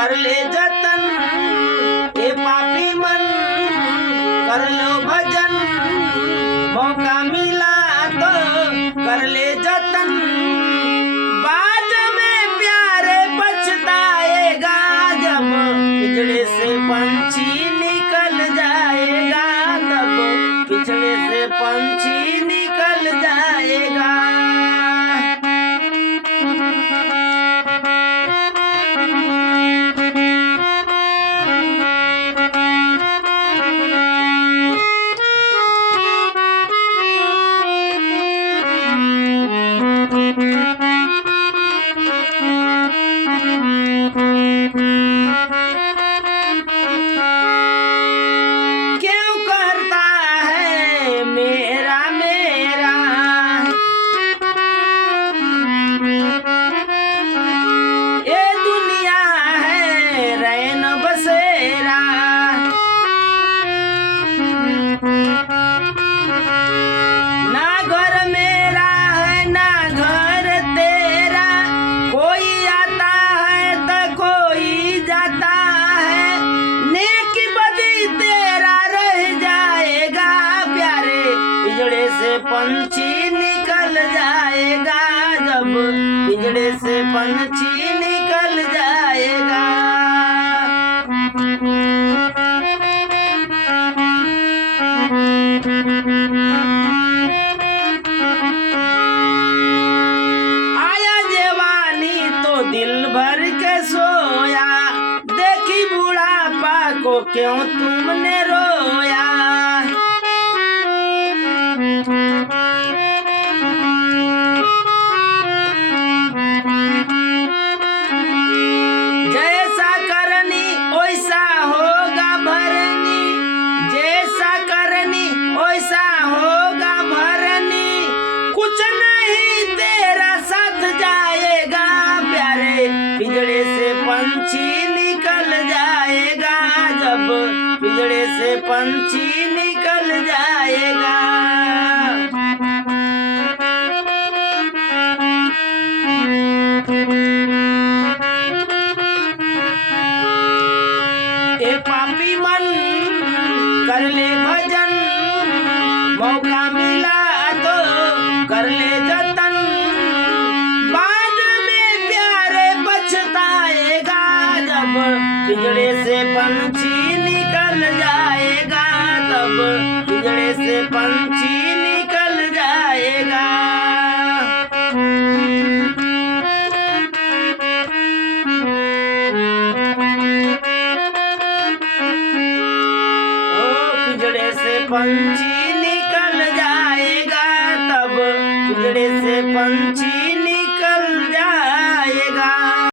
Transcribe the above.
कर ले जतन, ए पापी मन कर लो भजन, मौका मिला तो कर ले जतन, बाद में प्यारे पछताएगा जब पिछड़े से पंछी निकल जाएगा, तब पिछड़े से पंछी निकल जाएगा। पंछी निकल जाएगा जब पिंजड़े से पंछी निकल जाएगा। आया जवानी तो दिल भर के सोया, देखी बुढ़ापा को क्यों तुमने रोया। जैसा करनी वैसा होगा भरनी, जैसा करनी वैसा होगा भरनी, कुछ नहीं तेरा साथ जाएगा प्यारे, पिंजड़े से पंछी निकल जाएगा जब पिंजड़े से पंछी निकल जाएगा। ए पापी मन कर ले भजन, मौका मिला तो कर ले जतन, बाद में प्यारे पछताएगा जब पिंजड़े से पंछी निकल जाएगा, तब पिंजड़े से पंछी निकल जाएगा। पिंजड़े से पंछी निकल जाएगा तब पिंजड़े से पंछी